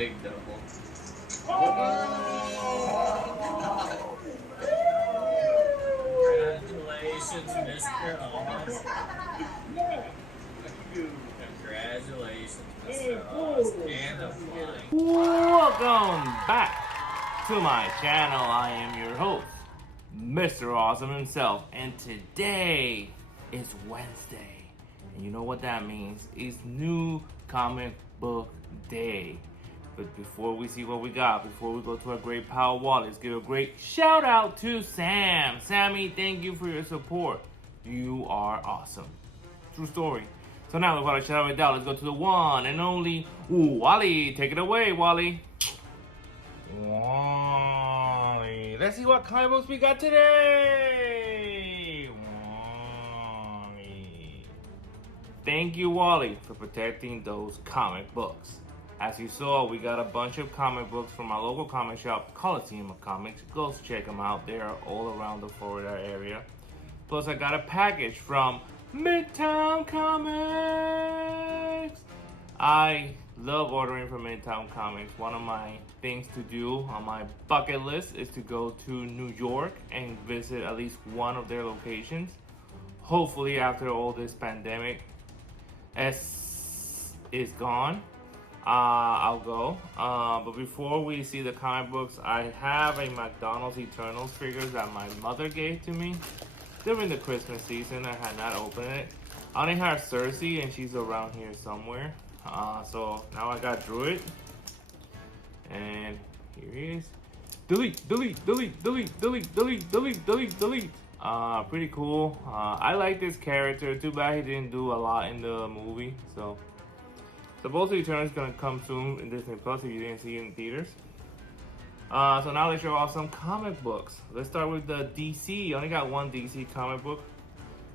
Big double. Congratulations, Mr. Oz. Congratulations, Mr. Oz. And the flying. Welcome back to my channel. I am your host, Mr. Awesome himself, and today is Wednesday. And you know what that means? It's new comic book day. But before we see what we got, before we go to our great pal Wally, let's give a great shout out to Sam. Sammy, thank you for your support. You are awesome. True story. So now, without a shadow of a doubt, let's go to the one and only Wally. Take it away, Wally. Wally. Let's see what comic books we got today. Wally. Thank you, Wally, for protecting those comic books. As you saw, we got a bunch of comic books from our local comic shop, Coliseum of Comics. Go check them out. They are all around the Florida area. Plus, I got a package from Midtown Comics. I love ordering from Midtown Comics. One of my things to do on my bucket list is to go to New York and visit at least one of their locations. Hopefully, after all this pandemic is gone, I'll go. But before we see the comic books, I have a McDonald's Eternals figures that my mother gave to me during the Christmas season. I had not opened it. I only have Cersei, and she's around here somewhere. So now I got Druid, and here he is. Delete, delete, delete, delete, delete, delete, delete, delete, delete. Pretty cool. I like this character. Too bad he didn't do a lot in the movie. So both Eternals gonna come soon in Disney Plus if you didn't see it in theaters. So now let's show off some comic books. Let's start with the DC. I only got one DC comic book,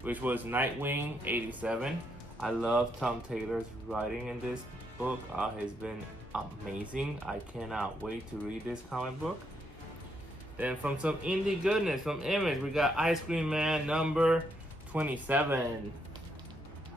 which was Nightwing 87. I love Tom Taylor's writing in this book. Has been amazing. I cannot wait to read this comic book. Then from some indie goodness, from Image, we got Ice Cream Man number 27.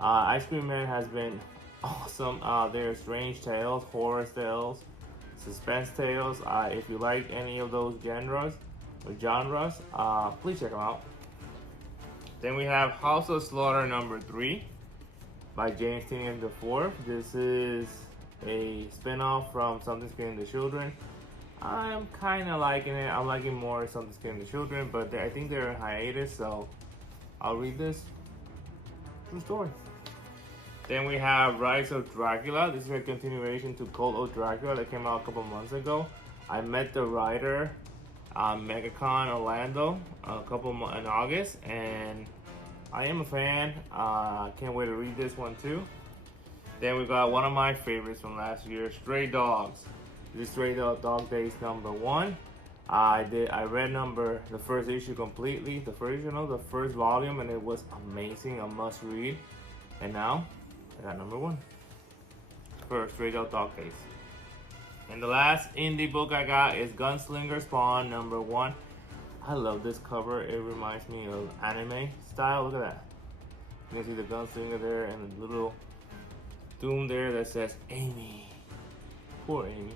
Ice Cream Man has been awesome. There's Strange Tales, Horror Tales, Suspense Tales. If you like any of those genres, please check them out. Then we have House of Slaughter number 3 by James Tynion IV. This is a spin-off from Something Scaring the Children. I'm kind of liking it. I'm liking more Something Scaring the Children, but I think they're in hiatus, so I'll read this. True story. Then we have Rise of Dracula. This is a continuation to Cult of Dracula that came out a couple months ago. I met the writer MegaCon Orlando in August, and I am a fan. Can't wait to read this one too. Then we got one of my favorites from last year, Stray Dogs. This is Stray Dog Days number 1. I read the first issue completely, the first volume, and it was amazing, a must read. And now I got number 1 for Stray Dog Days. And the last indie book I got is Gunslinger Spawn number 1. I love this cover. It reminds me of anime style. Look at that. You can see the gunslinger there and the little doom there that says Amy. Poor Amy.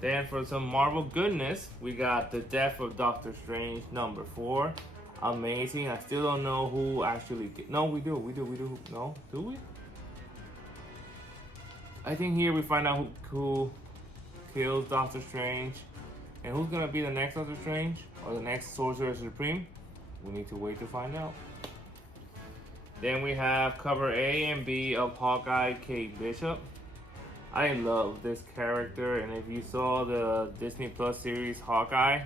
Then for some Marvel goodness, we got The Death of Doctor Strange number 4. Amazing. I still don't know who actually... No, we do. No, do we? I think here we find out who kills Doctor Strange. And who's going to be the next Doctor Strange? Or the next Sorcerer Supreme? We need to wait to find out. Then we have cover A and B of Hawkeye Kate Bishop. I love this character. And if you saw the Disney Plus series Hawkeye,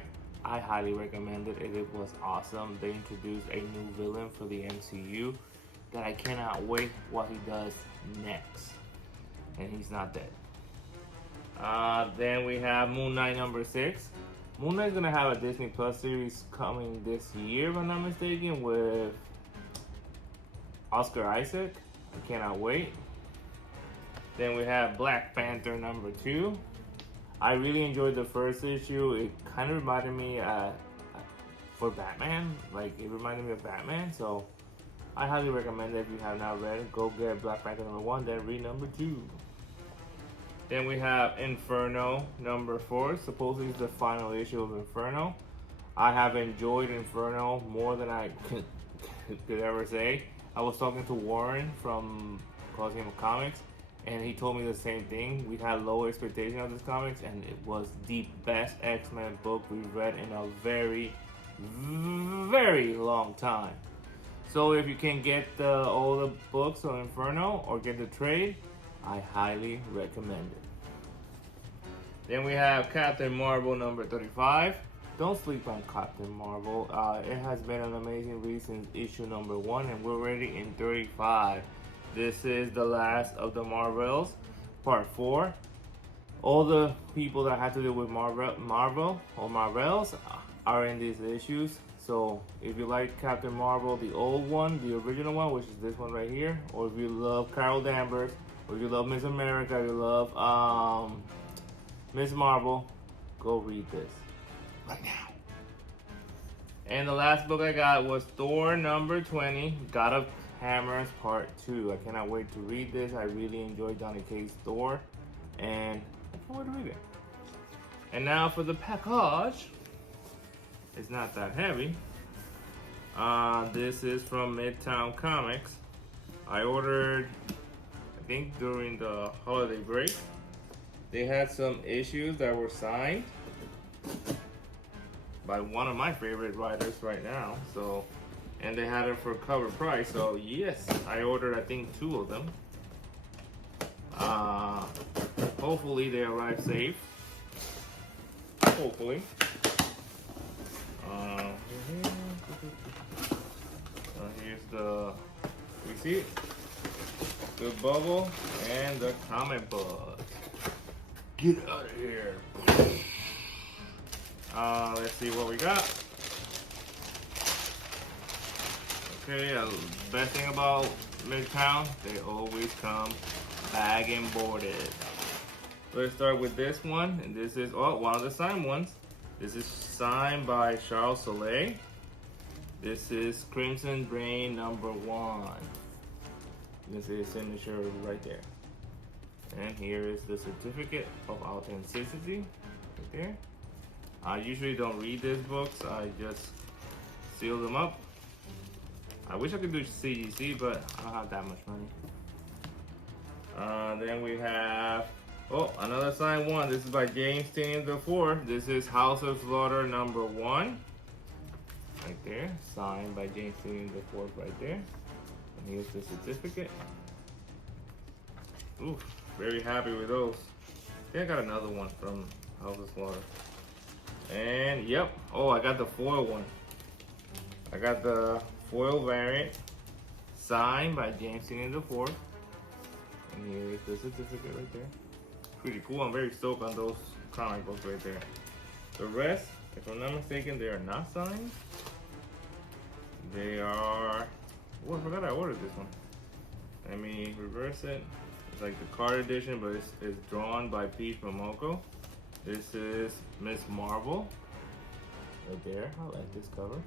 I highly recommend it. It was awesome. They introduced a new villain for the MCU that I cannot wait what he does next. And he's not dead. Then we have Moon Knight number 6. Moon Knight's gonna have a Disney Plus series coming this year, if I'm not mistaken, with Oscar Isaac. I cannot wait. Then we have Black Panther number 2. I really enjoyed the first issue. It kind of reminded me for Batman. Like, it reminded me of Batman. So I highly recommend it if you have not read it. Go get Black Panther number 1, then read number 2. Then we have Inferno number 4. Supposedly it's the final issue of Inferno. I have enjoyed Inferno more than I could ever say. I was talking to Warren from Cosmic Comics, and he told me the same thing. We had low expectations of this comics, and it was the best X-Men book we've read in a very, very long time. So if you can get all the books on Inferno or get the trade, I highly recommend it. Then we have Captain Marvel number 35. Don't sleep on Captain Marvel. It has been an amazing read since issue number 1, and we're already in 35. This is the last of the Marvels, part 4. All the people that had to do with Marvel or Marvels are in these issues. So if you like Captain Marvel, the old one, the original one, which is this one right here, or if you love Carol Danvers, or if you love Miss America, you love Miss Marvel, go read this right now. And the last book I got was Thor number 20, God of Hammers part 2. I cannot wait to read this. I really enjoyed Donny Cates' Thor, and I can't wait to read it. And now for the package. It's not that heavy. This is from Midtown Comics. I ordered, I think during the holiday break. They had some issues that were signed by one of my favorite writers right now. So, and they had it for cover price. So yes, I ordered I think 2 of them. Hopefully they arrive safe. Hopefully. Here's the receipt, the bubble, and the comic book. Get out of here. Let's see what we got. Okay, best thing about Midtown, they always come bag and boarded. Let's start with this one, and this is one of the signed ones. This is signed by Charles Soule. This is Crimson Brain number 1. You can see his signature right there. And here is the certificate of authenticity right there. I usually don't read these books. I just seal them up. I wish I could do CGC, but I don't have that much money. Then we have another signed one. This is by James Tynion IV. This is House of Slaughter number 1. Right there. Signed by James Tynion IV right there. And here's the certificate. Oof, very happy with those. I think I got another one from House of Slaughter. And yep. Oh, I got the foil one. I got the foil variant signed by James Tynion IV. And here is the certificate right there. Pretty cool. I'm very stoked on those comic books right there. The rest, if I'm not mistaken, they are not signed. They are... Oh, I forgot I ordered this one. Let me reverse it. It's like the card edition, but it's drawn by Pete Momoko. This is Miss Marvel. Right there. I like this cover.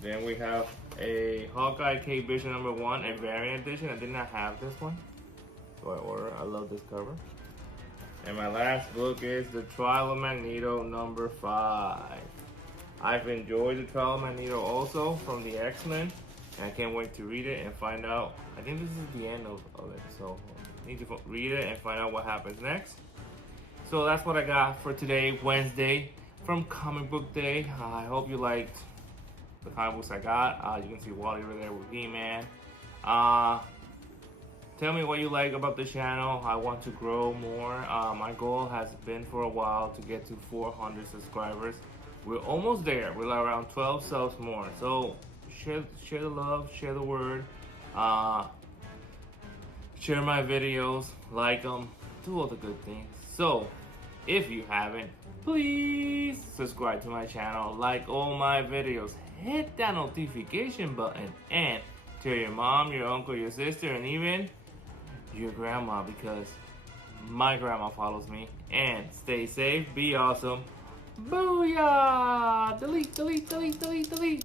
Then we have a Hawkeye Kate Bishop number 1, a variant edition. I did not have this one, so I ordered. I love this cover. And my last book is The Trial of Magneto number 5. I've enjoyed The Trial of Magneto also from the X-Men, and I can't wait to read it and find out. I think this is the end of it, so I need to read it and find out what happens next. So that's what I got for today, Wednesday, from Comic Book Day. I hope you liked the comic books I got. You can see Wally over there with He-Man. Tell me what you like about the channel. I want to grow more. My goal has been for a while to get to 400 subscribers. We're almost there. We're around 12 subs more. So share the love, share the word, share my videos, like them, do all the good things. So if you haven't, please subscribe to my channel, like all my videos, hit that notification button, and tell your mom, your uncle, your sister, and even your grandma, because my grandma follows me. And stay safe, be awesome. Booyah! Delete, delete, delete, delete, delete.